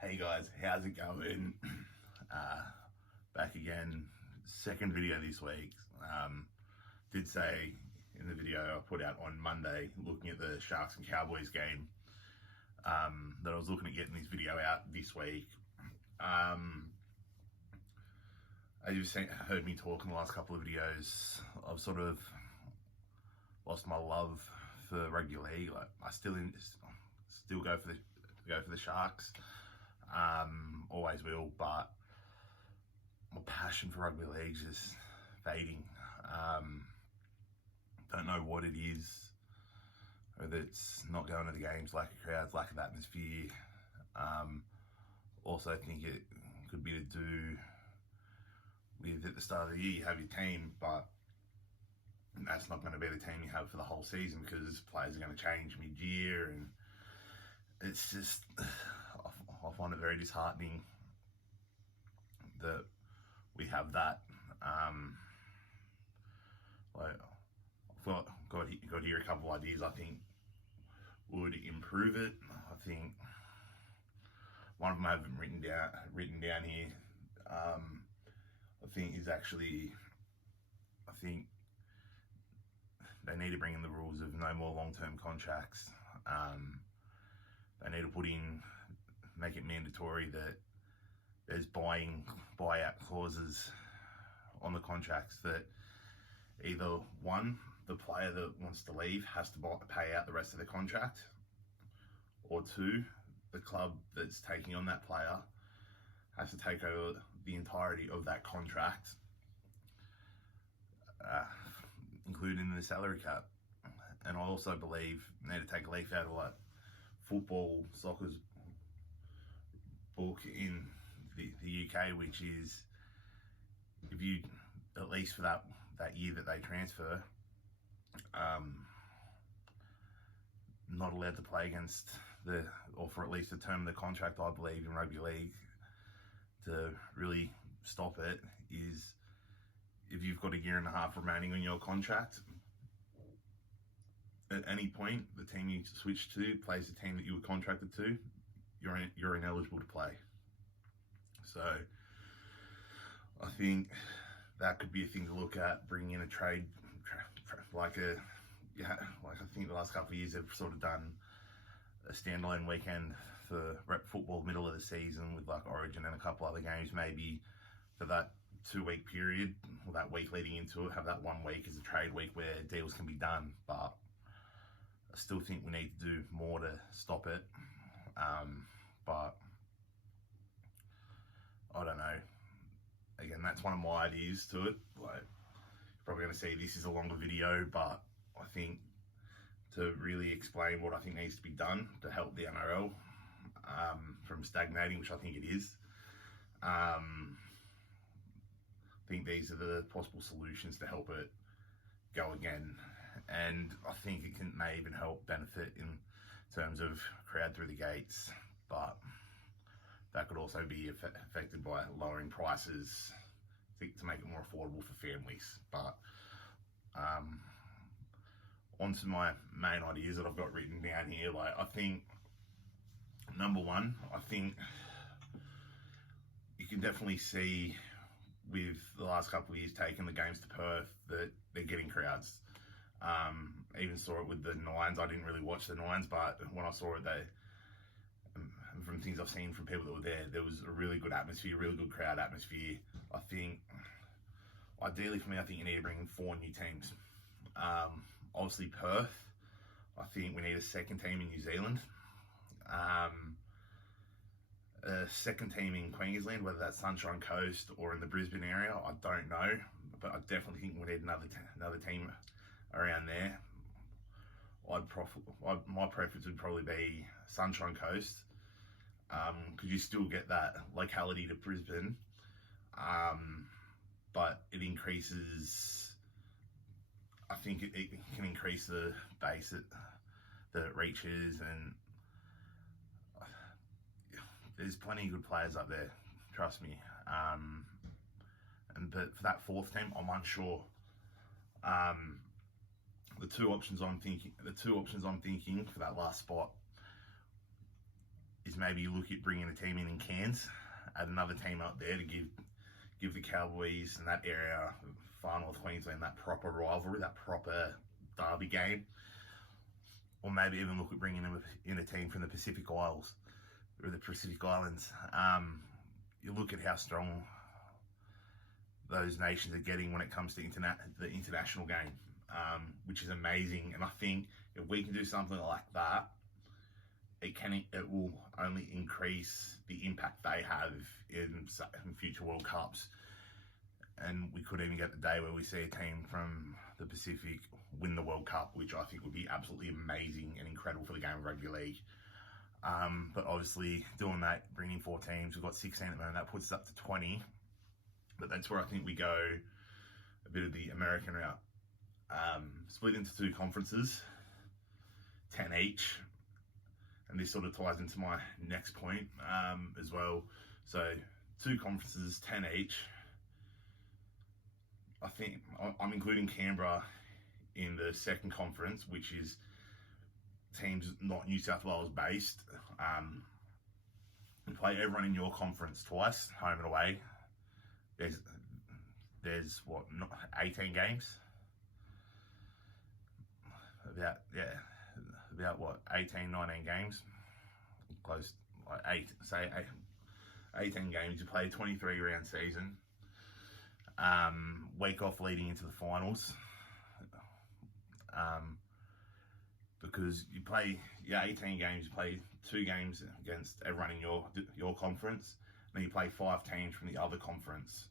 Hey guys, how's it going? Back again, second video this week. Did say in the video I put out on Monday, looking at the Sharks and Cowboys game, that I was looking at getting this video out this week. As you've heard me talk in the last couple of videos, I've sort of lost my love for rugby league. Like, I still go for the Sharks, always will, but my passion for rugby league is just fading. Don't know what it is, whether it's not going to the games, lack of crowds, lack of atmosphere. Also think it could be to do with, at the start of the year you have your team, but that's not going to be the team you have for the whole season, because players are going to change mid-year, and it's just, I find it very disheartening that we have that. Like, I've got here a couple of ideas I think would improve it. I think one of them I haven't written down here. I think they need to bring in the rules of no more long-term contracts. They need to make it mandatory that there's buyout clauses on the contracts, that either one, the player that wants to leave has to pay out the rest of the contract, or two, the club that's taking on that player has to take over the entirety of that contract, including the salary cap. And I also believe they need to take a leaf out of like soccer's book in the UK, which is, if you, at least for that year that they transfer, not allowed to play against or for at least the term of the contract, I believe, in rugby league, to really stop it, is if you've got a year and a half remaining on your contract, at any point the team you switch to plays the team that you were contracted to, you're ineligible to play. So I think that could be a thing to look at, bringing in a trade, like I think the last couple of years they've sort of done a standalone weekend for rep football middle of the season with like Origin and a couple other games, maybe for that 2-week period, or that week leading into it, have that 1 week as a trade week where deals can be done. But I still think we need to do more to stop it. But I don't know. Again, that's one of my ideas to it. Like, you're probably going to see this is a longer video, but I think to really explain what I think needs to be done to help the NRL from stagnating, which I think it is, I think these are the possible solutions to help it go again. And I think it may even help benefit in terms of crowd through the gates, but that could also be affected by lowering prices to make it more affordable for families. But onto my main ideas that I've got written down here. Like, I think, number one, I think you can definitely see with the last couple of years taking the games to Perth that they're getting crowds. Even saw it with the Nines. I didn't really watch the Nines, but when I saw it, from things I've seen from people that were there was a really good atmosphere, really good crowd atmosphere. I think, ideally for me, I think you need to bring in 4 new teams. Obviously Perth, I think we need a second team in New Zealand. A second team in Queensland, whether that's Sunshine Coast or in the Brisbane area, I don't know. But I definitely think we need another team around there. My preference would probably be Sunshine Coast, because you still get that locality to Brisbane, but it increases, I think it can increase the base that it reaches, and there's plenty of good players up there, trust me. But for that 4th team, I'm unsure. The two options I'm thinking for that last spot is maybe you look at bringing a team in Cairns, add another team up there to give the Cowboys in that area, far north Queensland, that proper rivalry, that proper derby game. Or maybe even look at bringing in a team from the Pacific Isles, or the Pacific Islands. You look at how strong those nations are getting when it comes to the international game, which is amazing. And I think if we can do something like that, it will only increase the impact they have in future World Cups. And we could even get the day where we see a team from the Pacific win the World Cup, which I think would be absolutely amazing and incredible for the game of rugby league. But obviously doing that, bringing 4 teams, we've got 16 at the moment, that puts us up to 20. But that's where I think we go a bit of the American route. Split into 2 conferences, 10 each. And this sort of ties into my next point as well. So 2 conferences, 10 each. I think I'm including Canberra in the second conference, which is teams not New South Wales based. You play everyone in your conference twice, home and away. There's what, 18 games? About what, 18, 19 games? Close, like 18 games. You play a 23 round season. Week off leading into the finals, because you play 18 games, you play 2 games against everyone in your conference, then you play 5 teams from the other conference.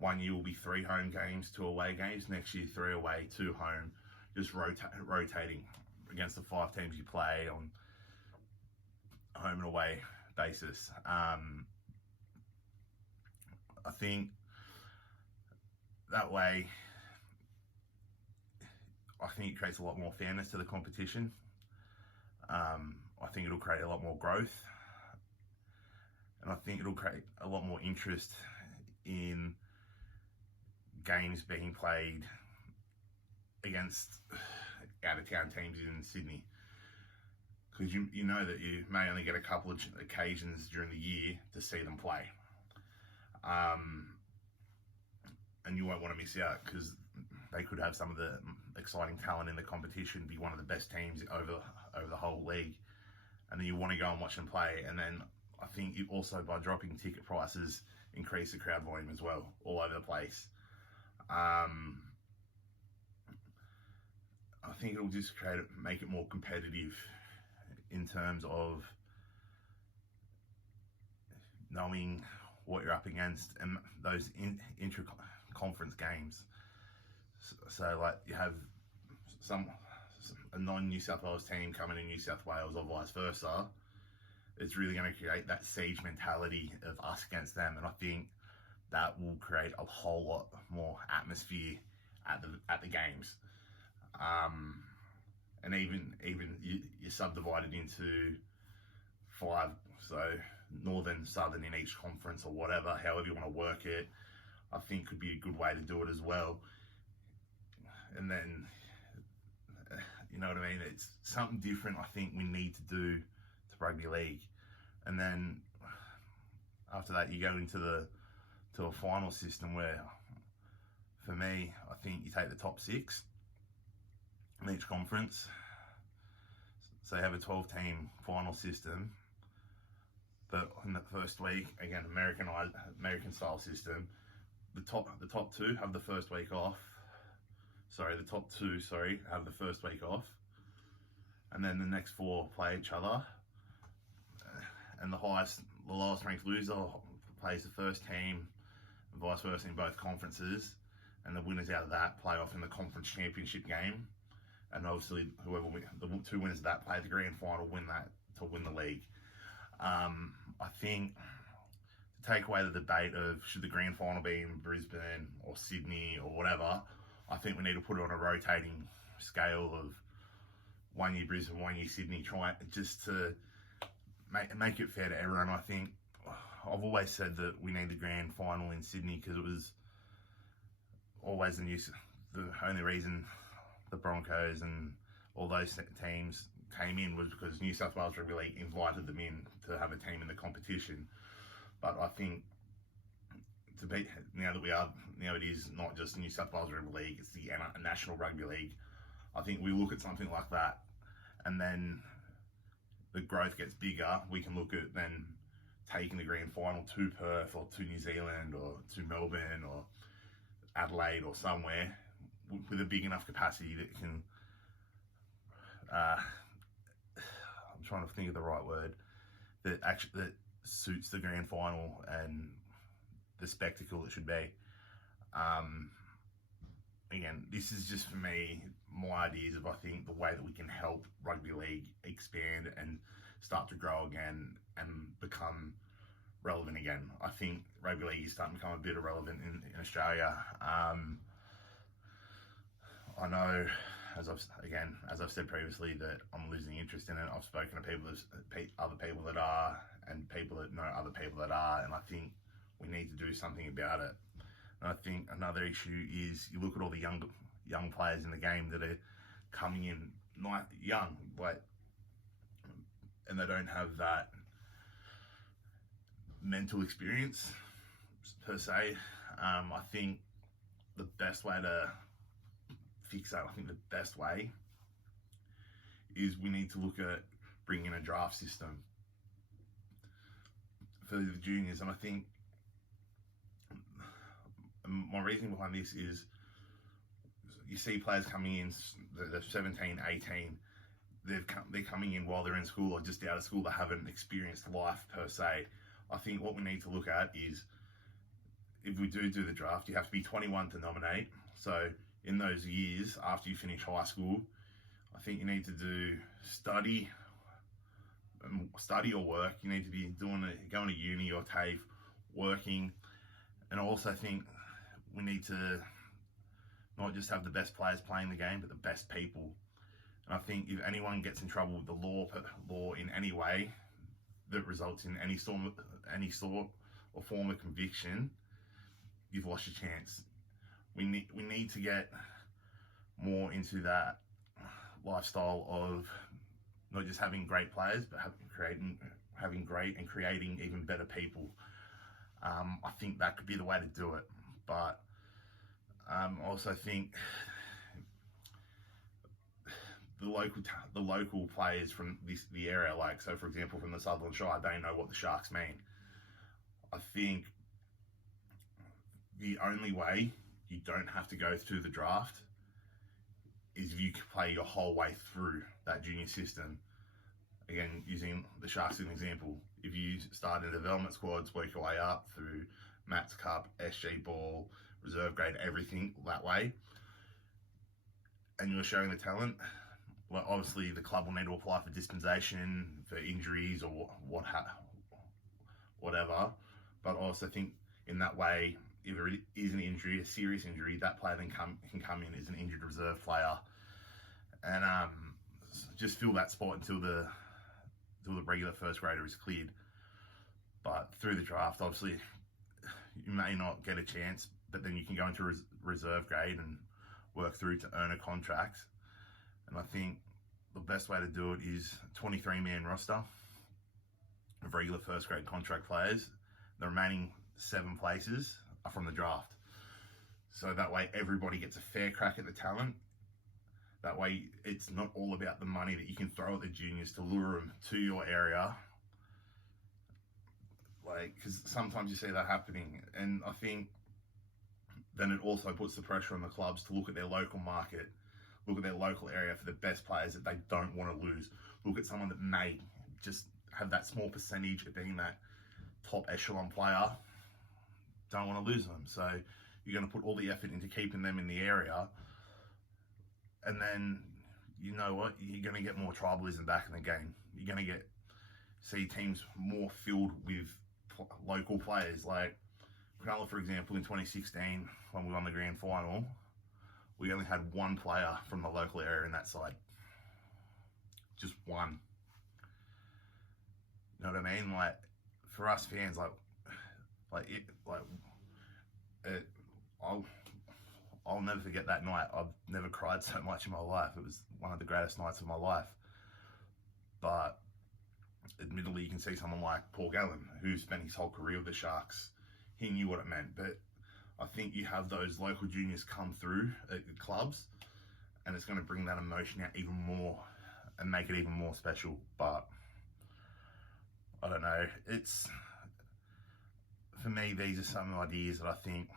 One year will be 3 home games, 2 away games. Next year 3 away, 2 home, just rotating against the 5 teams you play on home and away basis. I think that way, I think it creates a lot more fairness to the competition. I think it'll create a lot more growth, and I think it'll create a lot more interest in games being played against out-of-town teams in Sydney, because you know that you may only get a couple of occasions during the year to see them play. And you won't want to miss out, because they could have some of the exciting talent in the competition, be one of the best teams over the whole league, and then you want to go and watch them play. And then I think you also, by dropping ticket prices, increase the crowd volume as well, all over the place. I think it'll just make it more competitive in terms of knowing what you're up against and those intra-conference games. So like you have a non-New South Wales team coming in New South Wales or vice versa. It's really going to create that siege mentality of us against them, and I think that will create a whole lot more atmosphere at the games. And even you're subdivided into 5, so northern, southern in each conference, or whatever, however you want to work it, I think could be a good way to do it as well. And then, you know what I mean, it's something different I think we need to do to rugby league. And then after that you go into a final system where, for me, I think you take the top 6 in each conference. So you have a 12-team final system, but in the first week, again, American style system, the top 2 have the first week off. The top 2 have the first week off, and then the next 4 play each other, and the lowest ranked loser plays the first team, and vice versa in both conferences, and the winners out of that play off in the conference championship game. And obviously, the 2 winners of that play the grand final, win the league. I think, to take away the debate of should the grand final be in Brisbane or Sydney or whatever, I think we need to put it on a rotating scale of 1 year Brisbane, 1 year Sydney, just to make it fair to everyone. I think I've always said that we need the grand final in Sydney, because it was always the only reason the Broncos and all those teams came in was because New South Wales Rugby League invited them in to have a team in the competition. But I think now it is not just the New South Wales Rugby League, it's the National Rugby League. I think we look at something like that, and then the growth gets bigger. We can look at then taking the grand final to Perth or to New Zealand or to Melbourne or Adelaide or somewhere with a big enough capacity that can I'm trying to think of the right word, that suits the grand final and the spectacle it should be. Again, this is just for me, my ideas of, I think, the way that we can help rugby league expand and start to grow again and become relevant again. I think rugby league is starting to become a bit irrelevant in Australia. I know, as I've said previously, that I'm losing interest in it. I've spoken to other people that are, and people that know other people that are, and I think we need to do something about it. And I think another issue is you look at all the young players in the game that are coming in young, and they don't have that mental experience per se. I think the best way to fix that, is we need to look at bringing in a draft system for the juniors. And I think my reasoning behind this is you see players coming in, they're 17, 18, they're coming in while they're in school or just out of school. They haven't experienced life per se. I think what we need to look at is, if we do the draft, you have to be 21 to nominate. So in those years after you finish high school, I think you need to do study or work. You need to be going to uni or TAFE, working. And I also think we need to not just have the best players playing the game, but the best people. And I think if anyone gets in trouble with the law in any way that results in any sort or form of conviction, you've lost your chance. We need to get more into that lifestyle of not just having great players, but having great and creating even better people. I think that could be the way to do it. But I also think the local players from the area, like, so for example from the Sutherland Shire, they know what the Sharks mean. I think the only way you don't have to go through the draft is if you can play your whole way through that junior system. Again, using the Sharks as an example, if you start in development squads, work your way up through Mats Cup, SG Ball, reserve grade, everything that way, and you're showing the talent, well, obviously the club will need to apply for dispensation for injuries or whatever. But I also think in that way, if there is an injury, a serious injury, that player then can come in as an injured reserve player and just fill that spot until the regular first grader is cleared. But through the draft, obviously, you may not get a chance, but then you can go into reserve grade and work through to earn a contract. And I think the best way to do it is 23-man roster of regular first grade contract players. The remaining 7 places are from the draft. So that way everybody gets a fair crack at the talent. That way it's not all about the money that you can throw at the juniors to lure them to your area. Because sometimes you see that happening. And I think then it also puts the pressure on the clubs to look at their local market, look at their local area for the best players that they don't want to lose. Look at someone that may just have that small percentage of being that top echelon player. Don't want to lose them. So you're going to put all the effort into keeping them in the area. And then, you know what? You're going to get more tribalism back in the game. You're going to see teams more filled with local players. Like Cronulla, for example, in 2016, when we won the grand final, we only had 1 player from the local area in that side. Just 1. You know what I mean? Like, for us fans, I'll never forget that night. I've never cried so much in my life. It was one of the greatest nights of my life. But admittedly, you can see someone like Paul Gallen, who spent his whole career with the Sharks. He knew what it meant. But I think you have those local juniors come through at the clubs, and it's going to bring that emotion out even more and make it even more special. But I don't know. It's, for me, these are some ideas that I think,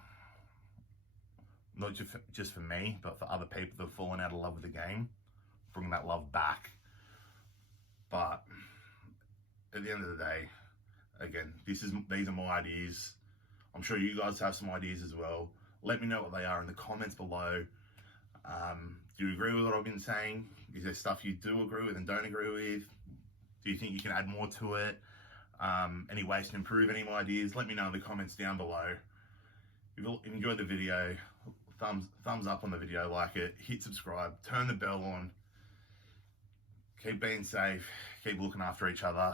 not just for me, but for other people that have fallen out of love with the game, bring that love back. But at the end of the day, again, these are my ideas. I'm sure you guys have some ideas as well. Let me know what they are in the comments below. Do you agree with what I've been saying? Is there stuff you do agree with and don't agree with? Do you think you can add more to it? Any ways to improve any of my ideas? Let me know in the comments down below. If you enjoyed the video, thumbs up on the video, like it, hit subscribe, turn the bell on. Keep being safe, keep looking after each other.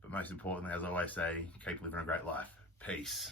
But most importantly, as I always say, keep living a great life. Peace.